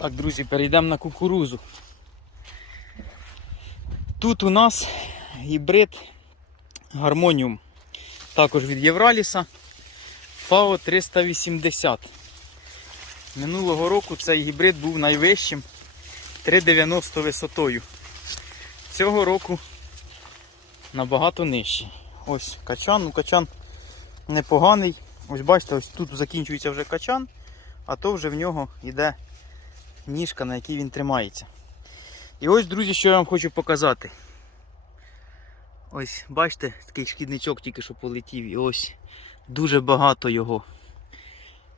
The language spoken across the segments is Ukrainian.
Так, друзі, перейдемо на кукурузу. Тут у нас гібрид гармоніум. Також від Євраліса ФАО 380. Минулого року цей гібрид був найвищим 3,90 висотою. Цього року набагато нижчий. Ось качан, ну качан непоганий. Ось бачите, ось тут закінчується вже качан, а то вже в нього йде ніжка, на якій він тримається. І ось, друзі, що я вам хочу показати. Ось, бачите, такий шкідничок тільки що полетів. І ось дуже багато його.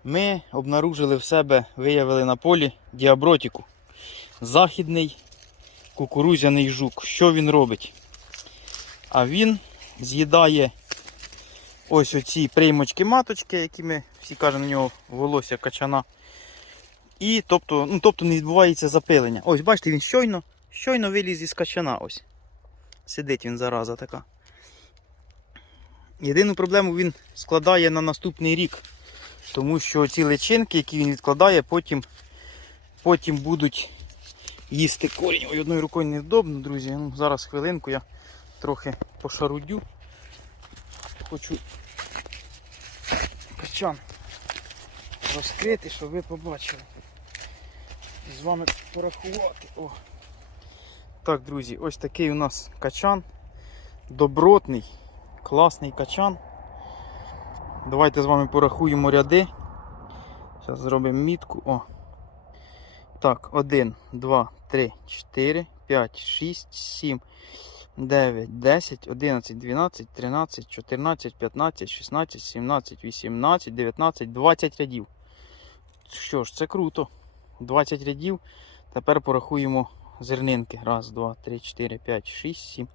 Ми обнаружили в себе, виявили на полі діабротіку. Західний кукурузяний жук. Що він робить? А він з'їдає ось оці приймочки маточки, які ми всі кажемо на нього волосся качана. І тобто, ну, тобто не відбувається запилення. Ось, бачите, він щойно, щойно виліз із качана. Ось. Сидить він зараза така. Єдину проблему він складає на наступний рік. Тому що ці личинки, які він відкладає, потім, потім будуть їсти корінь. Ой, одною рукою невдобно, друзі. Ну, зараз хвилинку я трохи пошарудю. Хочу качан розкрити, щоб ви побачили. З вами порахувати. О. Так, друзі, ось такий у нас качан. Добротний, класний качан. Давайте з вами порахуємо ряди. Зараз зробимо мітку. О. Так, 1, 2, 3, 4, 5, 6, 7, 9, 10, 11, 12, 13, 14, 15, 16, 17, 18, 19, 20 рядів. Що ж, це круто. 20 рядів. Тепер порахуємо зернинки. Раз, два, три, 4, 5, 6, 7,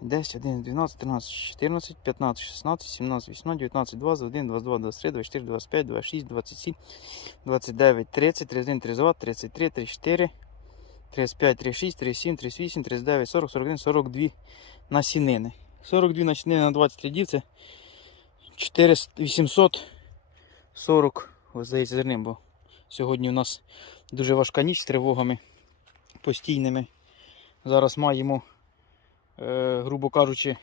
10, 11, 12, 13, 14, 15, 16, 17, 18, 19, 20, 21, 22, 23, 24, 25, 26, 27, 29, 30, 31, 32, 33, 34, 35, 36, 37, 38, 39, 40, 41, 42 насінини. 42 насінини на 20 рядів це 400, 840, ось здається, зернин, бо сьогодні у нас дуже важка ніч з тривогами постійними. Зараз маємо, е, грубо кажучи,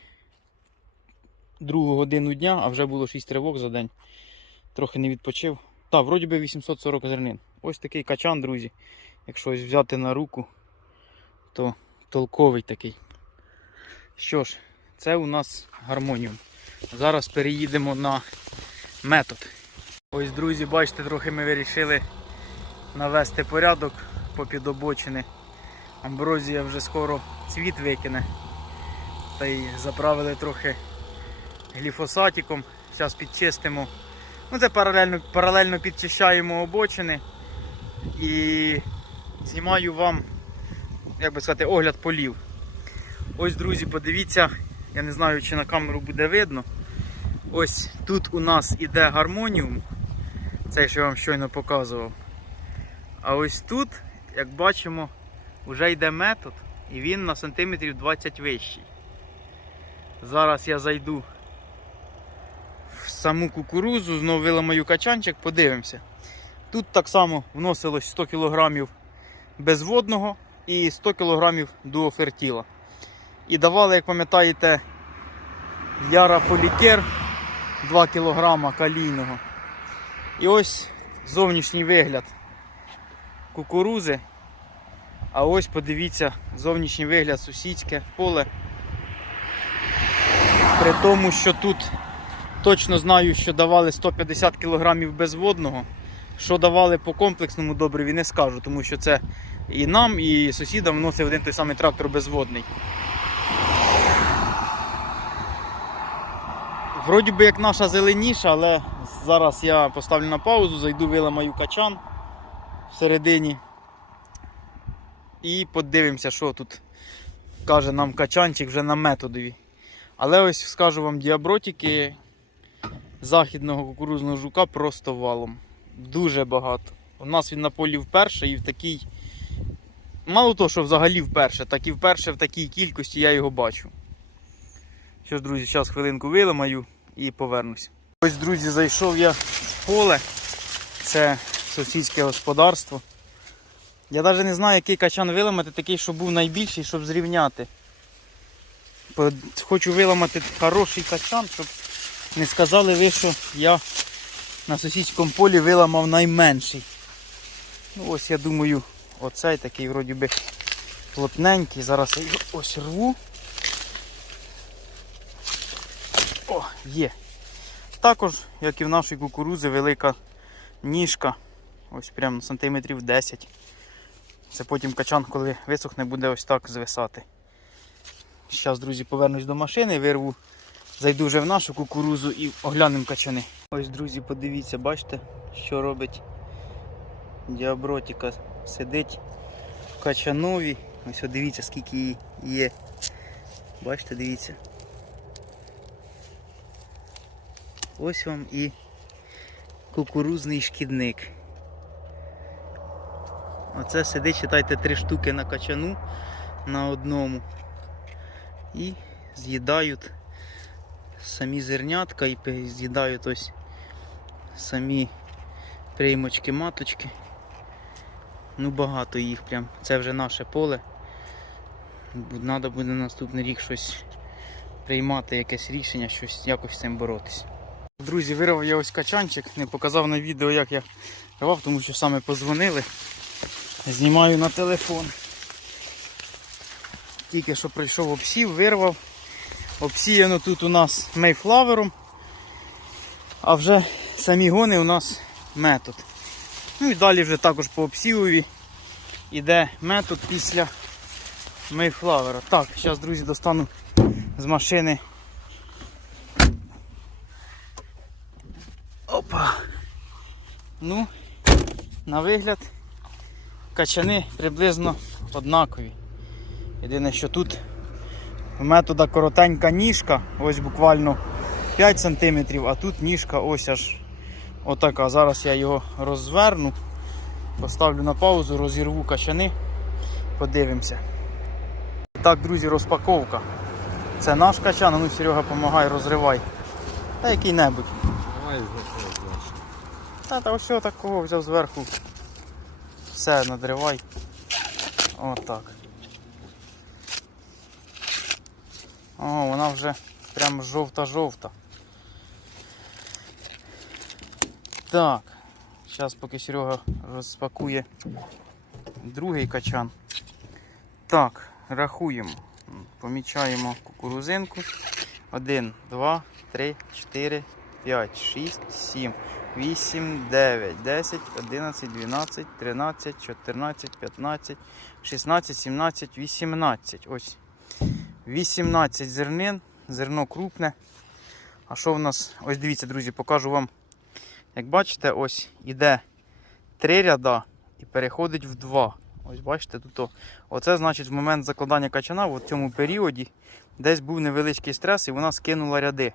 другу годину дня, а вже було 6 тривог за день. Трохи не відпочив. Так, вроді би 840 зернин. Ось такий качан, друзі. Якщо ось взяти на руку, то толковий такий. Що ж, це у нас гармоніум. Зараз переїдемо на метод. Ось, друзі, бачите, трохи ми вирішили навести порядок попід обочини. Амброзія вже скоро цвіт викине. Та й заправили трохи гліфосатиком. Зараз підчистимо. Ну, це паралельно, паралельно підчищаємо обочини і знімаю вам, як би сказати, огляд полів. Ось, друзі, подивіться, я не знаю, чи на камеру буде видно. Ось тут у нас іде гармоніум, цей, що я вам щойно показував. А ось тут, як бачимо, вже йде метод і він на сантиметрів 20 вищий. Зараз я зайду в саму кукурузу, знову виламаю качанчик, подивимося. Тут так само вносилось 100 кг безводного і 100 кг дуофертіла. І давали, як пам'ятаєте, Яра Полікер 2 кг калійного. І ось зовнішній вигляд кукурузи. А ось подивіться зовнішній вигляд сусідське поле. При тому, що тут точно знаю, що давали 150 кг безводного. Що давали по комплексному добриві, не скажу, тому що це і нам, і сусідам вносив один той самий трактор безводний. Вроді би як наша зеленіша, але зараз я поставлю на паузу, зайду виламаю качан всередині. І подивимося, що тут каже нам качанчик вже на методові. Але ось скажу вам, діабротики західного кукурузного жука просто валом. Дуже багато. У нас він на полі вперше і в такій. Мало того, що взагалі вперше, так і вперше в такій кількості я його бачу. Що ж, друзі, зараз хвилинку виламаю і повернусь. Ось, друзі, зайшов я в поле. Це сусідське господарство. Я навіть не знаю, який качан виламати, такий, щоб був найбільший, щоб зрівняти. Хочу виламати хороший качан, щоб не сказали ви, що я на сусідському полі виламав найменший. Ну ось я думаю, оцей такий вроді би плотненький. Зараз я його ось рву. О, є. Також, як і в нашій кукурузи, велика ніжка. Ось прямо сантиметрів 10. Це потім качан, коли висохне, буде ось так звисати. Зараз, друзі, повернусь до машини, вирву, зайду вже в нашу кукурузу і оглянемо качани. Ось, друзі, подивіться, бачите, що робить діабротіка. Сидить в качанові. Ось от дивіться, скільки її є. Бачите, дивіться. Ось вам і кукурузний шкідник. Оце сидить, читайте, три штуки на качану на одному. І з'їдають самі зернятка і з'їдають ось самі приймочки маточки. Ну багато їх прям. Це вже наше поле. Треба буде наступний рік щось приймати, якесь рішення, щось якось з цим боротися. Друзі, вирвав я ось качанчик, не показав на відео, як я рвав, тому що саме позвонили. Знімаю на телефон. Тільки що прийшов обсів, вирвав. Обсіяно тут у нас мейфлавером. А вже самі гони у нас метод. Ну і далі вже також по обсівові іде метод після мейфлавера. Так, зараз, друзі, достану з машини. Опа. Ну, на вигляд качани приблизно однакові. Єдине, що тут в метода коротенька ніжка, ось буквально 5 см, а тут ніжка ось аж отака. Зараз я його розверну, поставлю на паузу, розірву качани, подивимося. Так, друзі, розпаковка. Це наш качан, ну Серега, допомагай, розривай. Та який-небудь. Давай. Та, та ось такого взяв зверху. Все, надривай. Отак. О, вона вже прям жовта-жовта. Так. Зараз поки Серега розпакує другий качан. Так, рахуємо. Помічаємо кукурузинку. 1, 2, 3, 4, 5, 6, 7, 8, 9, 10, 11, 12, 13, 14, 15, 16, 17, 18. Ось. 18 зернин, зерно крупне. А що в нас? Ось дивіться, друзі, покажу вам. Як бачите, ось іде три ряда і переходить в два. Ось бачите, тут. Оце значить в момент закладання качана в цьому періоді десь був невеличкий стрес і вона скинула ряди.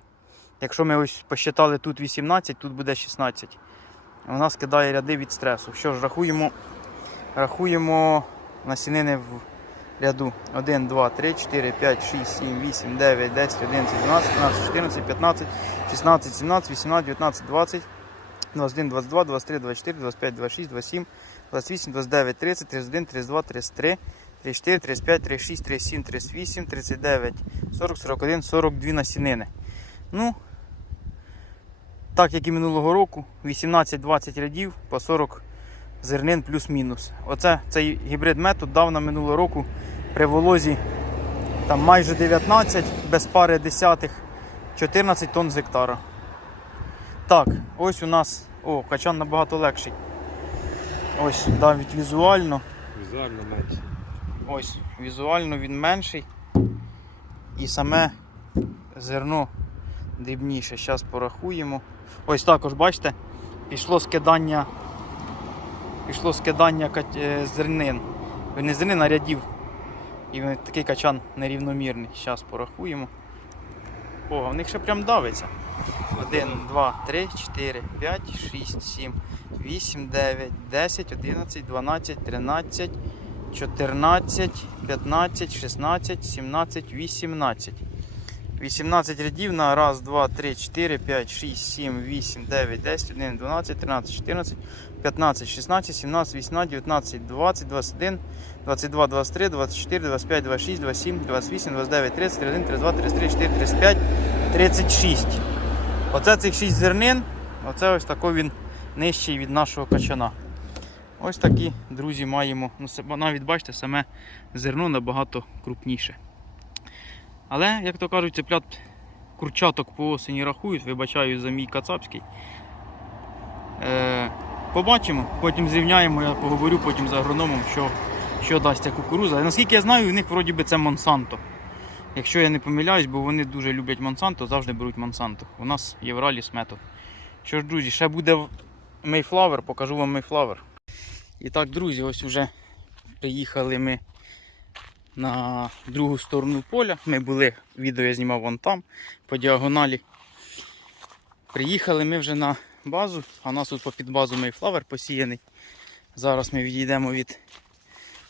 Якщо ми ось посчитали тут 18, тут буде 16. Вона скидає ряди від стресу. Що ж, рахуємо, рахуємо насінини в ряду 1, 2, 3, 4, 5, 6, 7, 8, 9, 10, 11, 12, 13, 14, 15, 16, 17, 18, 19, 20, 21, 22, 23, 24, 25, 26, 27, 28, 29, 30, 31, 32, 33, 34, 35, 36, 37, 38, 39, 40, 41, 42 насінини. Ну, так як і минулого року, 18-20 рядів по 40 зернин плюс-мінус. Оце цей гібрид метод дав на минулого року при волозі там майже 19, без пари десятих, 14 тонн з гектара. Так, ось у нас. О, качан набагато легший. Ось навіть візуально. Візуально менше. Ось, візуально він менший. І саме зерно дрібніше. Зараз порахуємо. Ось також, бачите, пішло скидання. Пішло скидання е, зернин. Не зернин, а рядів. І такий качан нерівномірний. Зараз порахуємо. О, в них ще прям давиться. 1, 2, 3, 4, 5, 6, 7, 8, 9, 10, 11, 12, 13, 14, 15, 16, 17, 18. 18 рядів на 1, 2, 3, 4, 5, 6, 7, 8, 9, 10, 11, 12, 13, 14, 15, 16, 17, 18, 19, 20, 21, 22, 23, 24, 25, 26, 27, 28, 29, 30, 31, 32, 33, 34, 35, 36. Оце цих 6 зернин, оце ось такий він нижчий від нашого качана. Ось такі, друзі, маємо. Ну, навіть бачите, саме зерно набагато крупніше. Але, як то кажуть, цеплят курчаток по осені рахують, вибачаю за мій кацапський. Е, побачимо, потім зрівняємо, я поговорю потім з агрономом, що, що дасть ця кукуруза. Наскільки я знаю, у них вроді би це Монсанто. Якщо я не помиляюсь, бо вони дуже люблять Монсанто, завжди беруть Монсанто. У нас Євраліс метод. Що ж, друзі, ще буде Mayflower, покажу вам Mayflower. І так, друзі, ось вже приїхали ми на другу сторону поля. Ми були, відео я знімав вон там, по діагоналі. Приїхали ми вже на базу, а у нас тут попід базу Mayflower посіяний. Зараз ми відійдемо від.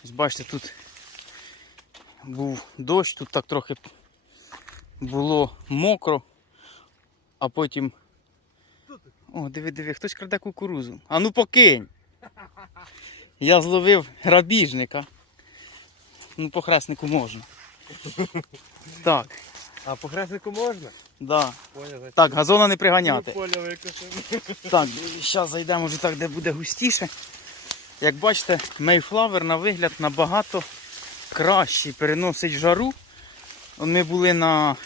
Ось бачите, тут був дощ, тут так трохи було мокро, а потім. О, диви, диви, хтось краде кукурузу. А ну покинь! Я зловив грабіжника. Ну, по хреснику можна. Так, А по хреснику можна? да. Так, газона не приганяти. Так, зараз зайдемо вже так, де буде густіше. Як бачите, Mayflower на вигляд набагато кращий, переносить жару. Ми були на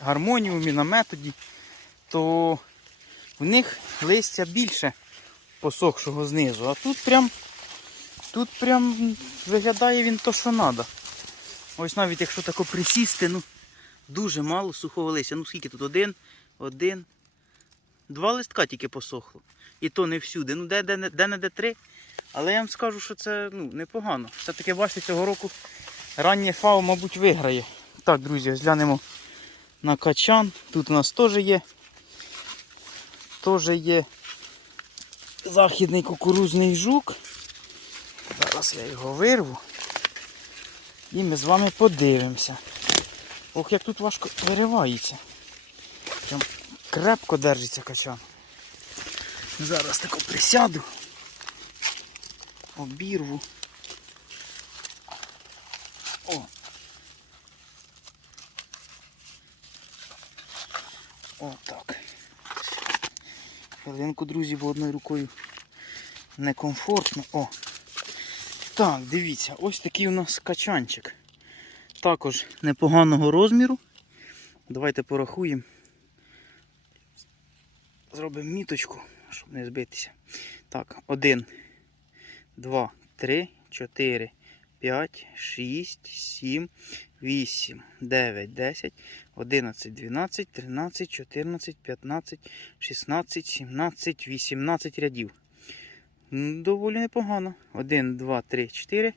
гармоніумі, на методі, то в них листя більше посохшого знизу. А тут прям, тут прям виглядає він то, що треба. Ось навіть якщо тако присісти, ну дуже мало сухого листя. Ну скільки тут? Один, один, Два листка тільки посохло. І то не всюди. Ну, де, де, не- де не де три. Але я вам скажу, що це ну, непогано. Все-таки бачите, цього року раннє фау, мабуть, виграє. Так, друзі, ось глянемо на качан. Тут у нас теж є. Теж є західний кукурузний жук. Зараз я його вирву. І ми з вами подивимося. Ох, як тут важко виривається. Прям крепко держиться качан. Зараз тако присяду. Обірву. О. О, так. Хвилинку, друзі, бо одною рукою некомфортно. О. Так, дивіться, ось такий у нас качанчик. Також непоганого розміру. Давайте порахуємо. Зробимо міточку, щоб не збитися. Так, 1, 2, 3, 4, 5, 6, 7, 8, 9, 10, 11, 12, 13, 14, 15, 16, 17, 18 рядів. Доволі непогано. 1, 2, 3, 4.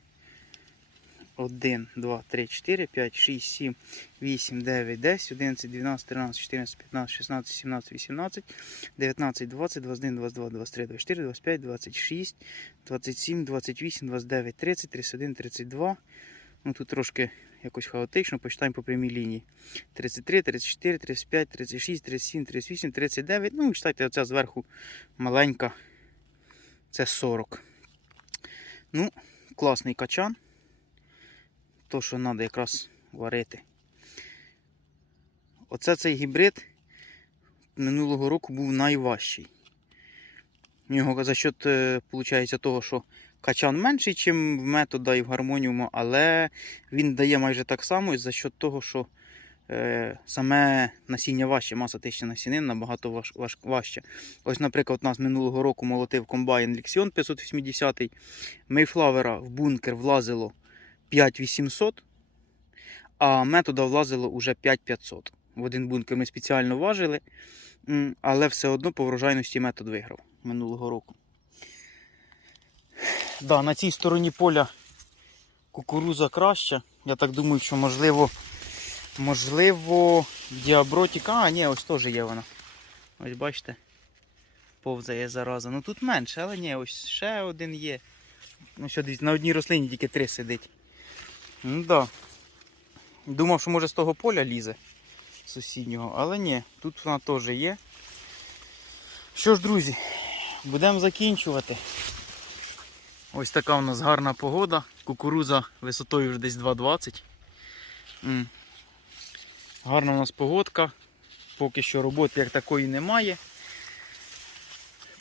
1, 2, 3, 4, 5, 6, 7, 8, 9, 10, 11, 12, 13, 14, 15, 16, 17, 18, 19, 20, 21, 22, 23, 24, 25, 26, 27, 28, 29, 30, 31, 32. Ну тут трошки якось хаотично, почитаємо по прямій лінії. 33, 34, 35, 36, 37, 38, 39. Ну, читайте, оця зверху маленька. Це 40. Ну, класний качан. То, що треба якраз варити. Оце цей гібрид минулого року був найважчий. У нього за счет, е, получається, того, що качан менший, ніж в метода і в гармоніуму, але він дає майже так само і за счет того, що е, саме насіння важче, маса тисячі насінин набагато важ, важ, важче. Ось, наприклад, у нас минулого року молотив комбайн Lexion 580 Мейфлавера в бункер влазило 5800, а метода влазило уже 5500. В один бункер ми спеціально важили, але все одно по врожайності метод виграв минулого року. Да, на цій стороні поля кукуруза краща. Я так думаю, що можливо, можливо, діабротіка. А, ні, ось теж є вона. Ось бачите, повзає зараза. Ну тут менше, але ні, ось ще один є. Ну, що дивіться, на одній рослині тільки три сидить. Ну да. Думав, що може з того поля лізе. сусіднього. Але ні, тут вона теж є. Що ж, друзі, будемо закінчувати. Ось така у нас гарна погода. Кукуруза висотою вже десь 2,20. Гарна у нас погодка. Поки що роботи як такої немає.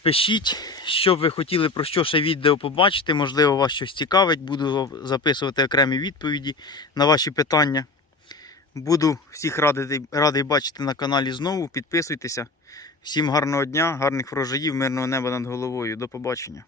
Пишіть, що б ви хотіли про що ще відео побачити. Можливо, вас щось цікавить. Буду записувати окремі відповіді на ваші питання. Буду всіх радий, радий бачити на каналі знову. Підписуйтеся. Всім гарного дня, гарних врожаїв, мирного неба над головою. До побачення.